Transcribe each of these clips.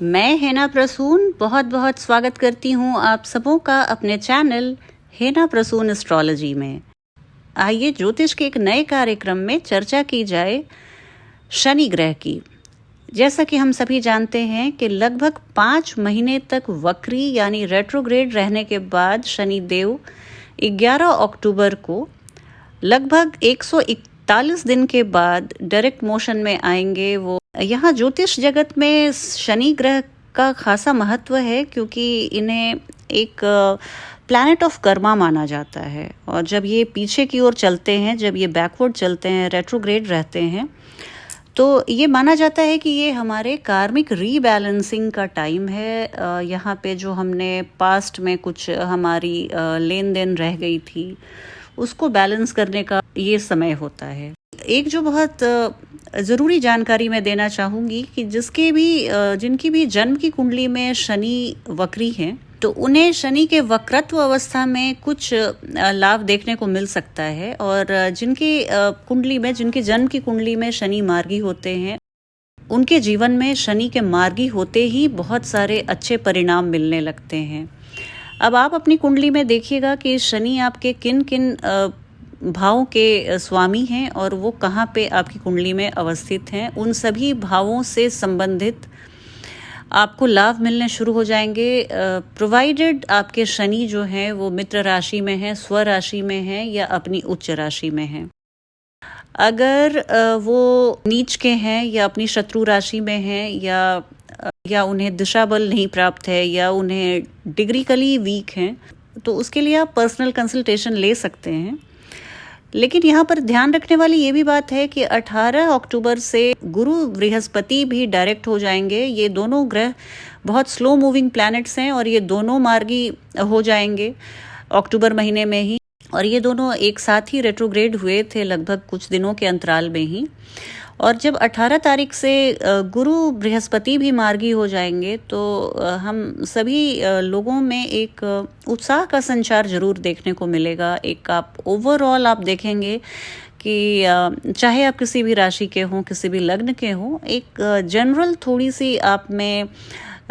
मैं हेना प्रसून बहुत बहुत स्वागत करती हूँ आप सबों का अपने चैनल हेना प्रसून एस्ट्रोलॉजी में। आइए ज्योतिष के एक नए कार्यक्रम में चर्चा की जाए शनि ग्रह की। जैसा कि हम सभी जानते हैं कि लगभग 5 महीने तक वक्री यानी रेट्रोग्रेड रहने के बाद शनि देव 11 अक्टूबर को लगभग 141 दिन के बाद डायरेक्ट मोशन में आएंगे। वो यहाँ ज्योतिष जगत में शनि ग्रह का खासा महत्व है क्योंकि इन्हें एक प्लैनेट ऑफ कर्मा माना जाता है। और जब ये पीछे की ओर चलते हैं, जब ये बैकवर्ड चलते हैं, रेट्रोग्रेड रहते हैं, तो ये माना जाता है कि ये हमारे कार्मिक रीबैलेंसिंग का टाइम है। यहाँ पे जो हमने पास्ट में कुछ हमारी लेन देन रह गई थी उसको बैलेंस करने का ये समय होता है। एक जो बहुत ज़रूरी जानकारी मैं देना चाहूँगी कि जिनकी भी जन्म की कुंडली में शनि वक्री हैं तो उन्हें शनि के वक्रत्व अवस्था में कुछ लाभ देखने को मिल सकता है। और जिनकी जन्म की कुंडली में शनि मार्गी होते हैं उनके जीवन में शनि के मार्गी होते ही बहुत सारे अच्छे परिणाम मिलने लगते हैं। अब आप अपनी कुंडली में देखिएगा कि शनि आपके किन किन भावों के स्वामी हैं और वो कहाँ पे आपकी कुंडली में अवस्थित हैं। उन सभी भावों से संबंधित आपको लाभ मिलने शुरू हो जाएंगे, प्रोवाइडेड आपके शनि जो हैं वो मित्र राशि में हैं, स्व राशि में हैं या अपनी उच्च राशि में हैं। अगर वो नीच के हैं या अपनी शत्रु राशि में हैं या उन्हें दिशा बल नहीं प्राप्त है या उन्हें डिग्रिकली वीक हैं तो उसके लिए आप पर्सनल कंसल्टेशन ले सकते हैं। लेकिन यहाँ पर ध्यान रखने वाली ये भी बात है कि 18 अक्टूबर से गुरु बृहस्पति भी डायरेक्ट हो जाएंगे। ये दोनों ग्रह बहुत स्लो मूविंग प्लैनेट्स हैं और ये दोनों मार्गी हो जाएंगे अक्टूबर महीने में ही। और ये दोनों एक साथ ही रेट्रोग्रेड हुए थे लगभग कुछ दिनों के अंतराल में ही। और जब 18 तारीख से गुरु बृहस्पति भी मार्गी हो जाएंगे तो हम सभी लोगों में एक उत्साह का संचार जरूर देखने को मिलेगा। एक आप ओवरऑल आप देखेंगे कि चाहे आप किसी भी राशि के हों, किसी भी लग्न के हों, एक जनरल थोड़ी सी आप में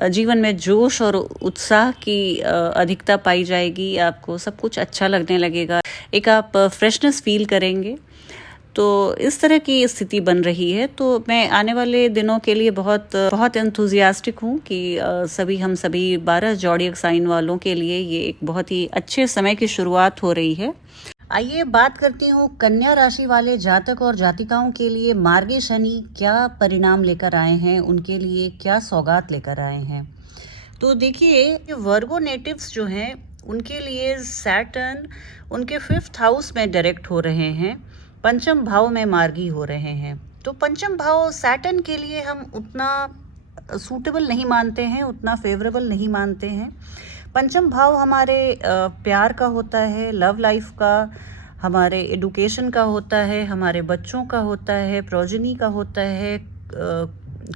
जीवन में जोश और उत्साह की अधिकता पाई जाएगी। आपको सब कुछ अच्छा लगने लगेगा, एक आप फ्रेशनेस फील करेंगे। तो इस तरह की स्थिति बन रही है। तो मैं आने वाले दिनों के लिए बहुत बहुत एंथुजियास्टिक हूँ कि हम सभी 12 जॉडियक साइन वालों के लिए ये एक बहुत ही अच्छे समय की शुरुआत हो रही है। आइए बात करती हूँ कन्या राशि वाले जातक और जातिकाओं के लिए मार्गी शनि क्या परिणाम लेकर आए हैं, उनके लिए क्या सौगात लेकर आए हैं। तो देखिए, वर्गो नेटिव्स जो हैं उनके लिए सैटर्न उनके 5th हाउस में डायरेक्ट हो रहे हैं, पंचम भाव में मार्गी हो रहे हैं। तो पंचम भाव सैटर्न के लिए हम उतना सूटेबल नहीं मानते हैं, उतना फेवरेबल नहीं मानते हैं। पंचम भाव हमारे प्यार का होता है, लव लाइफ का, हमारे एडुकेशन का होता है, हमारे बच्चों का होता है, प्रोजनी का होता है,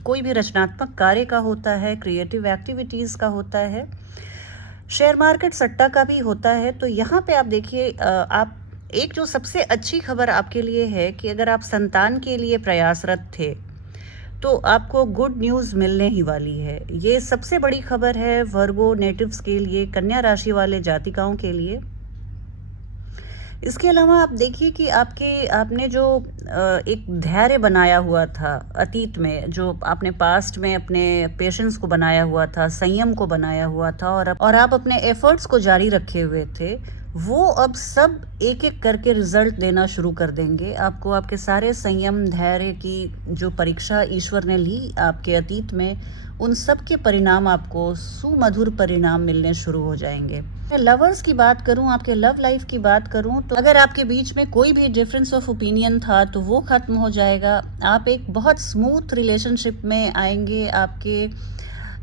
कोई भी रचनात्मक कार्य का होता है, क्रिएटिव एक्टिविटीज़ का होता है, शेयर मार्केट सट्टा का भी होता है। तो यहाँ पे आप देखिए, आप एक जो सबसे अच्छी खबर आपके लिए है कि अगर आप संतान के लिए प्रयासरत थे तो आपको गुड न्यूज़ मिलने ही वाली है। ये सबसे बड़ी खबर है वर्गो नेटिव्स के लिए, कन्या राशि वाले जातिकाओं के लिए। इसके अलावा आप देखिए कि आपने जो एक धैर्य बनाया हुआ था अतीत में, जो आपने पास्ट में अपने पेशेंस को बनाया हुआ था, संयम को बनाया हुआ था और आप अपने एफर्ट्स को जारी रखे हुए थे, वो अब सब एक एक करके रिजल्ट देना शुरू कर देंगे आपको। आपके सारे संयम धैर्य की जो परीक्षा ईश्वर ने ली आपके अतीत में, उन सब के परिणाम आपको सुमधुर परिणाम मिलने शुरू हो जाएंगे। लवर्स की बात करूं, आपके लव लाइफ की बात करूं, तो अगर आपके बीच में कोई भी डिफरेंस ऑफ ओपिनियन था तो वो खत्म हो जाएगा। आप एक बहुत स्मूथ रिलेशनशिप में आएंगे। आपके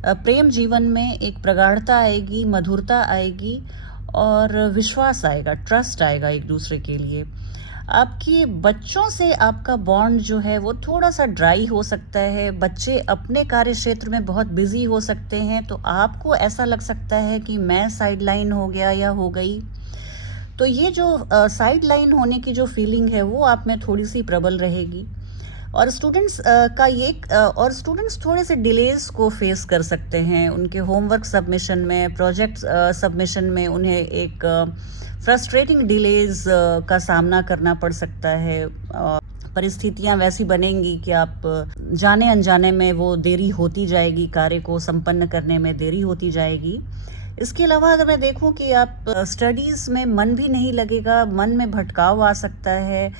प्रेम जीवन में एक प्रगाढ़ता आएगी, मधुरता आएगी और विश्वास आएगा, ट्रस्ट आएगा एक दूसरे के लिए। आपके बच्चों से आपका बॉन्ड जो है वो थोड़ा सा ड्राई हो सकता है। बच्चे अपने कार्य क्षेत्र में बहुत बिजी हो सकते हैं, तो आपको ऐसा लग सकता है कि मैं साइडलाइन हो गया या हो गई। तो ये जो साइडलाइन होने की जो फीलिंग है वो आप में थोड़ी सी प्रबल रहेगी। और स्टूडेंट्स थोड़े से डिलेज को फेस कर सकते हैं। उनके होमवर्क सबमिशन में, प्रोजेक्ट सबमिशन में उन्हें एक फ्रस्ट्रेटिंग डिलेज का सामना करना पड़ सकता है। परिस्थितियां वैसी बनेंगी कि आप जाने अनजाने में वो देरी होती जाएगी, कार्य को संपन्न करने में देरी होती जाएगी। इसके अलावा अगर मैं देखूं कि आप स्टडीज़ में मन भी नहीं लगेगा, मन में भटकाव आ सकता है,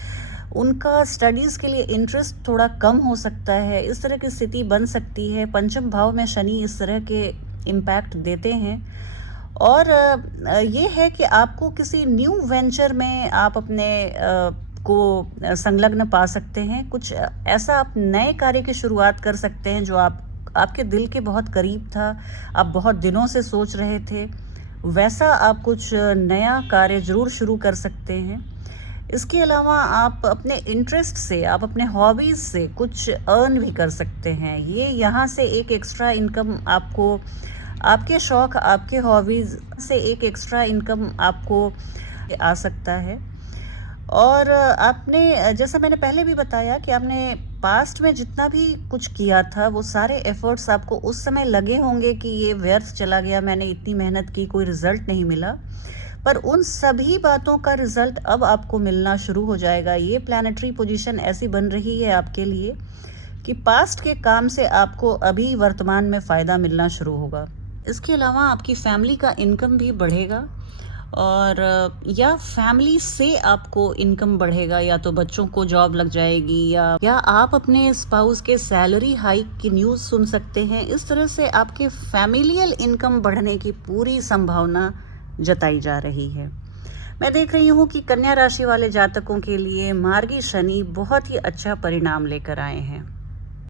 उनका स्टडीज़ के लिए इंटरेस्ट थोड़ा कम हो सकता है, इस तरह की स्थिति बन सकती है। पंचम भाव में शनि इस तरह के इम्पैक्ट देते हैं। और ये है कि आपको किसी न्यू वेंचर में आप अपने को संलग्न पा सकते हैं। कुछ ऐसा आप नए कार्य की शुरुआत कर सकते हैं जो आपके दिल के बहुत करीब था, आप बहुत दिनों से सोच रहे थे, वैसा आप कुछ नया कार्य ज़रूर शुरू कर सकते हैं। इसके अलावा आप अपने इंटरेस्ट से, आप अपने हॉबीज़ से कुछ अर्न भी कर सकते हैं। ये यहाँ से एक एक्स्ट्रा इनकम आपको, आपके शौक़, आपके हॉबीज़ से एक एक्स्ट्रा इनकम आपको आ सकता है। और आपने, जैसा मैंने पहले भी बताया कि आपने पास्ट में जितना भी कुछ किया था, वो सारे एफ़र्ट्स आपको उस समय लगे होंगे कि ये व्यर्थ चला गया, मैंने इतनी मेहनत की, कोई रिज़ल्ट नहीं मिला। पर उन सभी बातों का रिज़ल्ट अब आपको मिलना शुरू हो जाएगा। ये प्लैनेटरी पोजीशन ऐसी बन रही है आपके लिए कि पास्ट के काम से आपको अभी वर्तमान में फ़ायदा मिलना शुरू होगा। इसके अलावा आपकी फैमिली का इनकम भी बढ़ेगा, और या फैमिली से आपको इनकम बढ़ेगा, या तो बच्चों को जॉब लग जाएगी, या आप अपने स्पाउस के सैलरी हाइक की न्यूज़ सुन सकते हैं। इस तरह से आपके फैमिलियल इनकम बढ़ने की पूरी संभावना जताई जा रही है। मैं देख रही हूँ कि कन्या राशि वाले जातकों के लिए मार्गी शनि बहुत ही अच्छा परिणाम लेकर आए हैं।